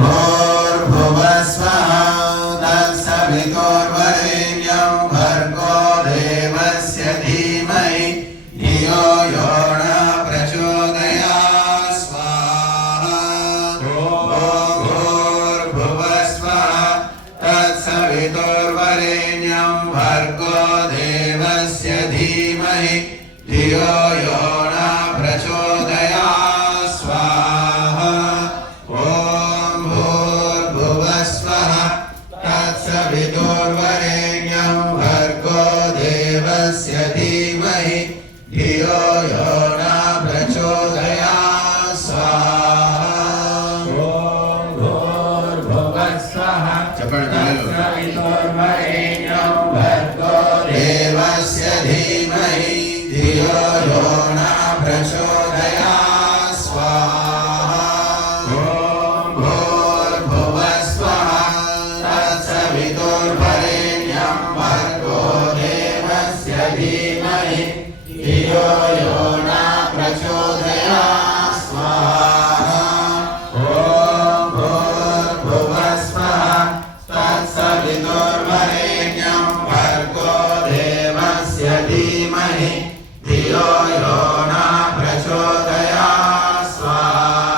भूर्भुवस्वः तत्सवितुर्वरेण्यं भर्गो देवस्य धीमहि धियो यो न प्रचोदयात् स्वाहा। भूर्भुवस्वः तत्सवितुर्वरेण्यं भर्गो देवस्य धीमहि धियो यो न प्रचोदयात् स्वाहा। तत्सवितुर्वरेण्यं भर्गो देवस्य धीमहि धियो यो न प्रचोदयात् स्वाहा। भूर्भुवस्वः तत्सवितुर्वरेण्यं भर्गो देवस्य धीमहि धियो यो न प्रचोदयात् स्वाहा। भूर्भुवस्वः तत्सवितुर्वरेण्यं भर्गो देवस्य धीमहि धियो यो न प्रचोदयात् स्वाहा। भूर्भुवस्वः तत्सवितुर्वरेण्यं भर्गो देवस्य धीमहि धियो यो न प्रचोदयात् स्वाहा।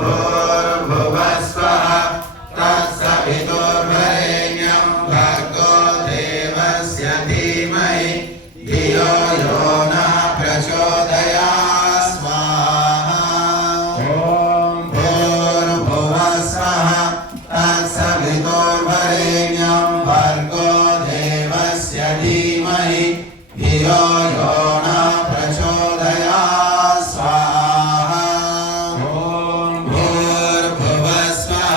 भूर्भुवस्वः तत्सवितुर्वरेण्यं भर्गो देवस्य धीमहि धियो यो न प्रचोदयात् स्वाहा। भूर्भुवस्वः तत्सवितुर्वरेण्यं भर्गो देवस्य धीमहि धियो यो न प्रचोदयात् स्वाहा। भूर्भुवस्वः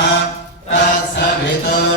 तत्सवितुर्वरेण्यं